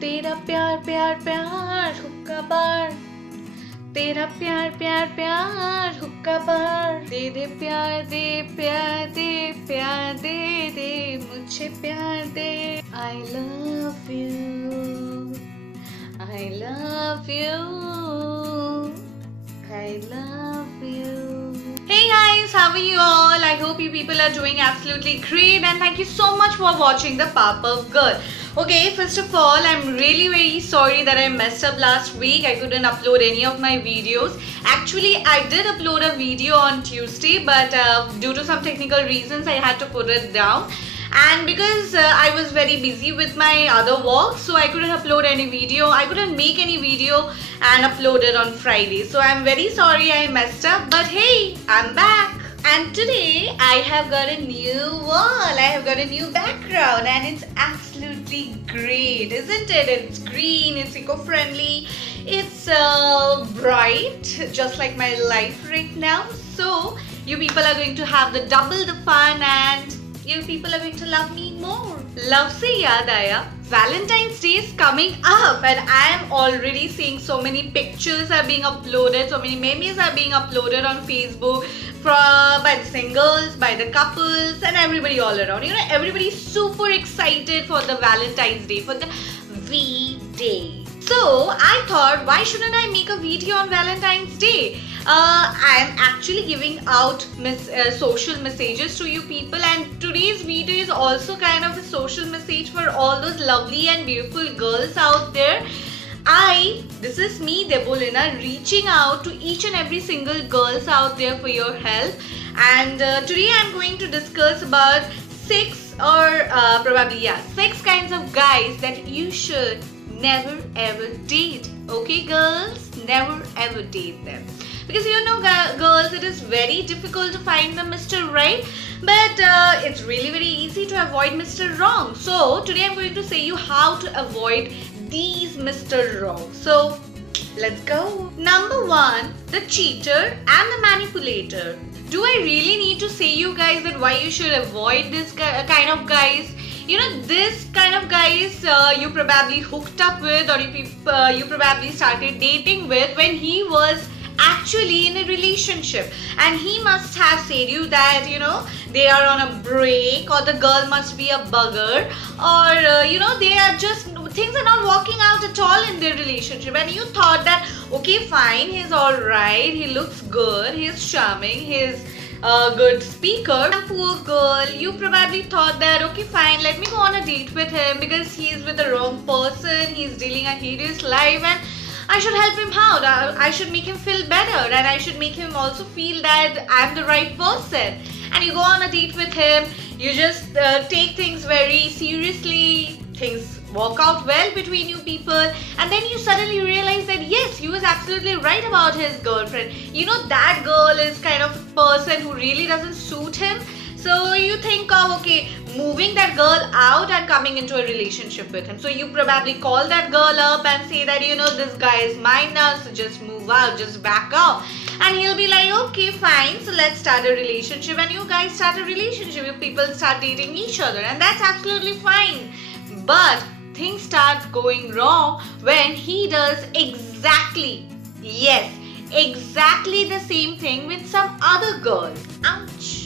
तेरा प्यार प्यार प्यार हुक्का बार, तेरा प्यार प्यार प्यार हुक्का बार, दे दे प्यार दे प्यार दे प्यार दे दे मुझे प्यार दे। I love you, I love you, I love you. Hey guys, how are you all? I hope you people are doing absolutely great and thank you so much for watching the Powerpuff Girl. Okay, first of all, I'm really very sorry that I messed up last week. I couldn't upload any of my videos. Actually, I did upload a video on Tuesday, but due to some technical reasons, I had to put it down. And because I was very busy with my other work, so I couldn't upload any video. I couldn't make any video and upload it on Friday. So I'm very sorry I messed up, but hey, I'm back. And today I have got a new wall, I have got a new background and it's absolutely great, isn't it? It's green, it's eco-friendly, it's bright, just like my life right now. So you people are going to have the double the fun and you people are going to love me more. Love se yaad aaya, Valentine's Day is coming up and I am already seeing so many pictures are being uploaded, so many memes are being uploaded on Facebook by the singles, by the couples and everybody all around. You know, everybody's super excited for the Valentine's Day, for the V-Day. So I thought, why shouldn't I make a video on Valentine's Day? I am actually giving out social messages to you people, and today's video is also kind of a social message for all those lovely and beautiful girls out there. This is me, Debolina, reaching out to each and every single girls out there for your help. And today I'm going to discuss about 6 kinds of guys that you should never ever date. Okay girls, never ever date them. Because you know girls, it is very difficult to find the Mr. Right, but it's really very easy to avoid Mr. Wrong. So today I'm going to say you how to avoid these Mr. Wrong. So let's go. Number 1, the cheater and the manipulator. Do I really need to say you guys that why you should avoid this kind of guys? You know, this kind of guys you probably hooked up with, or you probably started dating with when he was actually in a relationship, and he must have said you that, you know, they are on a break, or the girl must be a bugger, or you know, they are just, things are not working out at all in their relationship, and you thought that okay fine, he's alright, he looks good, he's charming, he's a good speaker. And poor girl, you probably thought that okay fine, let me go on a date with him because he's with the wrong person, he's dealing a hideous life and I should help him out, I should make him feel better, and I should make him also feel that I'm the right person. And you go on a date with him, you just take things very seriously, things work out well between you people, and then you suddenly realize that yes, he was absolutely right about his girlfriend. You know, that girl is kind of a person who really doesn't suit him. So you think of, okay, moving that girl out and coming into a relationship with him. So you probably call that girl up and say that, you know, this guy is mine now, so just move out, just back off. And he'll be like, okay, fine, so let's start a relationship. And you guys start a relationship, you people start dating each other, and that's absolutely fine. But things start going wrong when he does exactly, yes, exactly the same thing with some other girl. Ouch.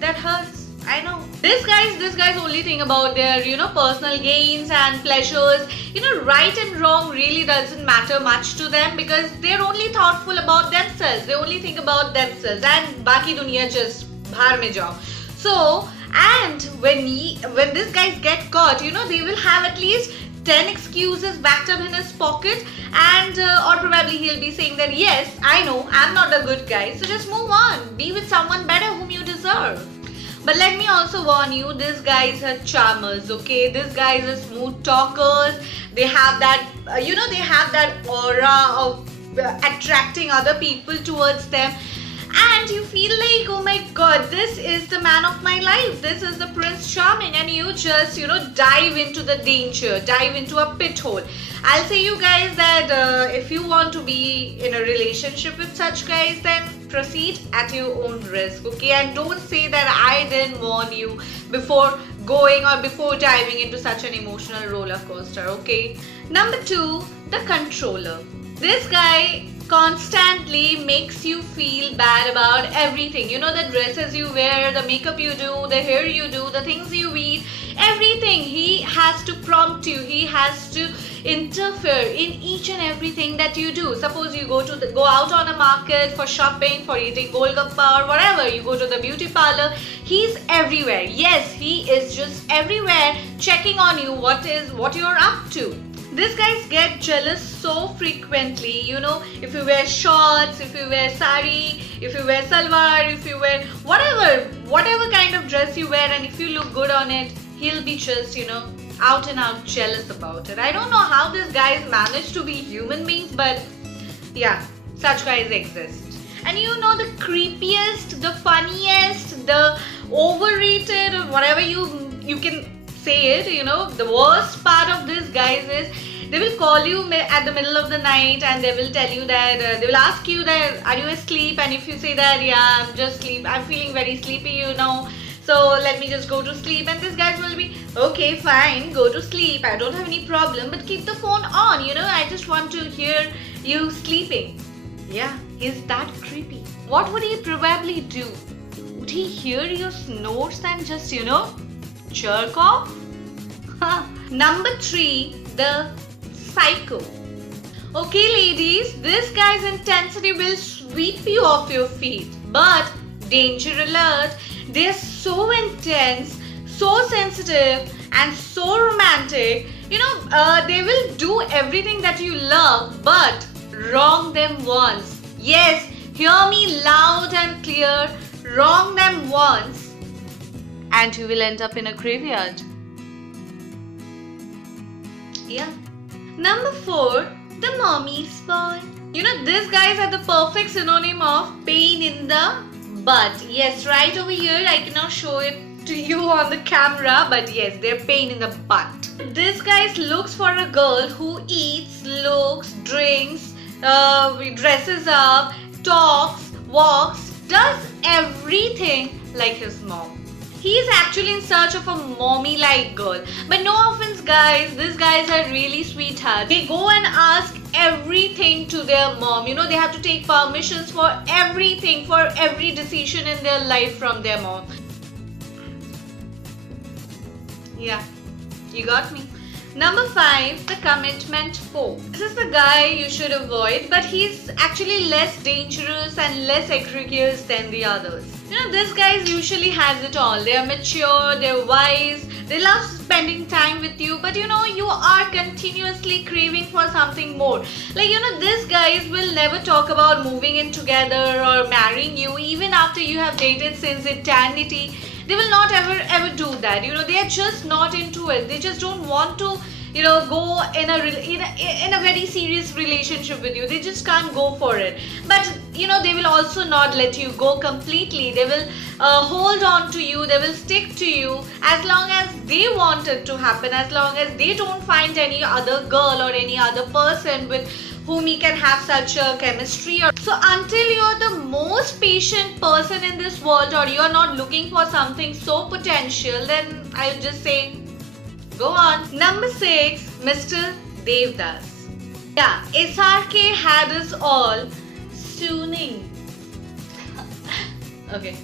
That hurts, I know. These guys only think about their, you know, personal gains and pleasures. You know, right and wrong really doesn't matter much to them because they're only thoughtful about themselves. They only think about themselves and baki duniya just bahar mein jao. So, and when these guys get caught, you know, they will have at least 10 excuses backed up in his pocket, and or probably he'll be saying that yes, I know I'm not a good guy, so just move on, be with someone better whom you deserve. But let me also warn you, these guys are charmers, okay? These guys are smooth talkers. They have that, you know, they have that aura of attracting other people towards them. And you feel like, oh my god, this is the man of my life, this is the Prince Charming, and you just, you know, dive into the danger, dive into a pit hole. I'll say you guys that if you want to be in a relationship with such guys, then proceed at your own risk, okay? And don't say that I didn't warn you before going or before diving into such an emotional roller coaster, okay? Number 2, the controller. This guy constantly makes you feel bad about everything. You know, the dresses you wear, the makeup you do, the hair you do, the things you eat, everything. He has to prompt you. He has to interfere in each and everything that you do. Suppose you go out on a market for shopping, for eating golgappa or whatever. You go to the beauty parlor. He's everywhere. Yes, he is just everywhere, checking on you what you're up to. These guys get jealous so frequently, you know, if you wear shorts, if you wear sari, if you wear salwar, if you wear whatever kind of dress you wear, and if you look good on it, he'll be just, you know, out and out jealous about it. I don't know how these guys manage to be human beings, but yeah, such guys exist. And you know, the creepiest, the funniest, the overrated, or whatever you can say it, you know, the worst part of these guys is they will call you at the middle of the night and they will tell you that they will ask you that, are you asleep? And if you say that, yeah, I'm feeling very sleepy, you know, so let me just go to sleep. And these guys will be, okay, fine, go to sleep, I don't have any problem, but keep the phone on, you know, I just want to hear you sleeping. Yeah, he's that creepy. What would he probably do? Would he hear your snores and just, you know, jerk off? Number 3, the psycho. Okay ladies, this guy's intensity will sweep you off your feet. But danger alert, they're so intense, so sensitive and so romantic. You know, they will do everything that you love but wrong them once. Yes, hear me loud and clear, wrong them once and you will end up in a graveyard. Yeah. Number 4, the mommy's boy. You know, these guys are the perfect synonym of pain in the butt. Yes, right over here, I cannot show it to you on the camera, but yes, they're pain in the butt. This guy looks for a girl who eats, looks, drinks, dresses up, talks, walks, does everything like his mom. He is actually in search of a mommy-like girl. But no offense guys, these guys are really sweethearts. They go and ask everything to their mom. You know, they have to take permissions for everything, for every decision in their life from their mom. Yeah, you got me. Number 5, the commitment phobe. This is the guy you should avoid, but he's actually less dangerous and less egregious than the others. You know, these guys usually has it all. They are mature, they're wise, they love spending time with you, but you know, you are continuously craving for something more. Like, you know, these guys will never talk about moving in together or marrying you even after you have dated since eternity. They will not ever do that. You know, they are just not into it. They just don't want to, you know, go in a very serious relationship with you. They just can't go for it. But you know, they will also not let you go completely. They will hold on to you. They will stick to you as long as they want it to happen, as long as they don't find any other girl or any other person with whom he can have such a chemistry. So until you're the most patient person in this world, or you're not looking for something so potential, then I'll just say go on. Number 6, Mr. Devdas. Yeah, SRK had us all swooning. Okay,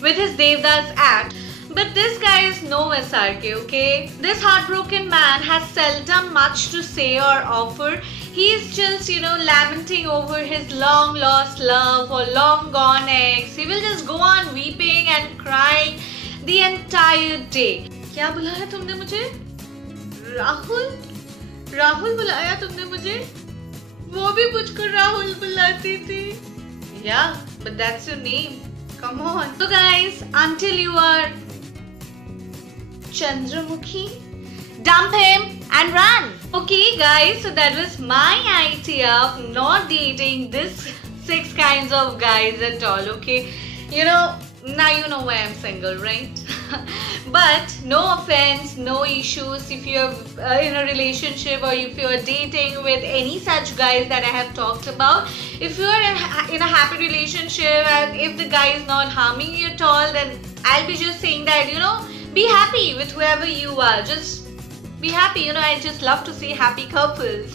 with his Devdas act. But this guy is no SRK, okay? This heartbroken man has seldom much to say or offer. He is just, you know, lamenting over his long lost love or long gone ex. He will just go on weeping and crying the entire day. क्या बुलाया तुमने मुझे? राहुल बुलाया तुमने मुझे? वो भी मुझको राहुल बुलाती थी. Yeah, but that's your name. Come on. So guys, until you are Chandramukhi, dump him and run. Okay guys, so that was my idea of not dating this 6 kinds of guys at all, okay? You know, now you know why I'm single, right? But no offense, no issues if you're in a relationship or if you're dating with any such guys that I have talked about. If you're in a happy relationship and if the guy is not harming you at all, then I'll be just saying that, you know, be happy with whoever you are. Just be happy. You know, I just love to see happy couples.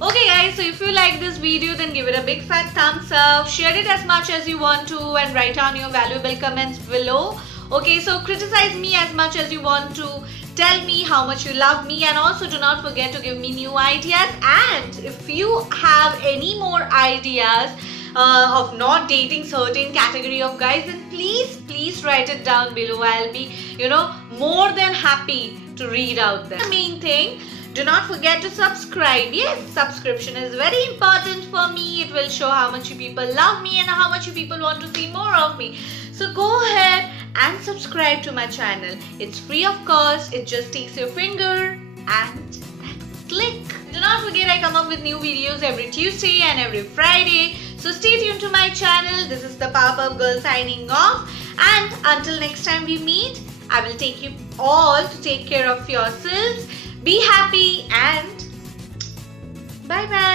Okay guys, so if you like this video, then give it a big fat thumbs up, share it as much as you want to, and write down your valuable comments below. Okay, so criticize me as much as you want to, tell me how much you love me, and also do not forget to give me new ideas. And if you have any more ideas of not dating certain category of guys, then please write it down below. I'll be, you know, more than happy to read out them. The main thing, do not forget to subscribe. Yes, subscription is very important for me. It will show how much you people love me and how much you people want to see more of me. So go ahead and subscribe to my channel. It's free of cost. It just takes your finger and then click. Do not forget, I come up with new videos every Tuesday and every Friday. So stay tuned to my channel. This is the Powerpuff Girl signing off. And until next time we meet, I will take you all to take care of yourselves. Be happy and bye bye.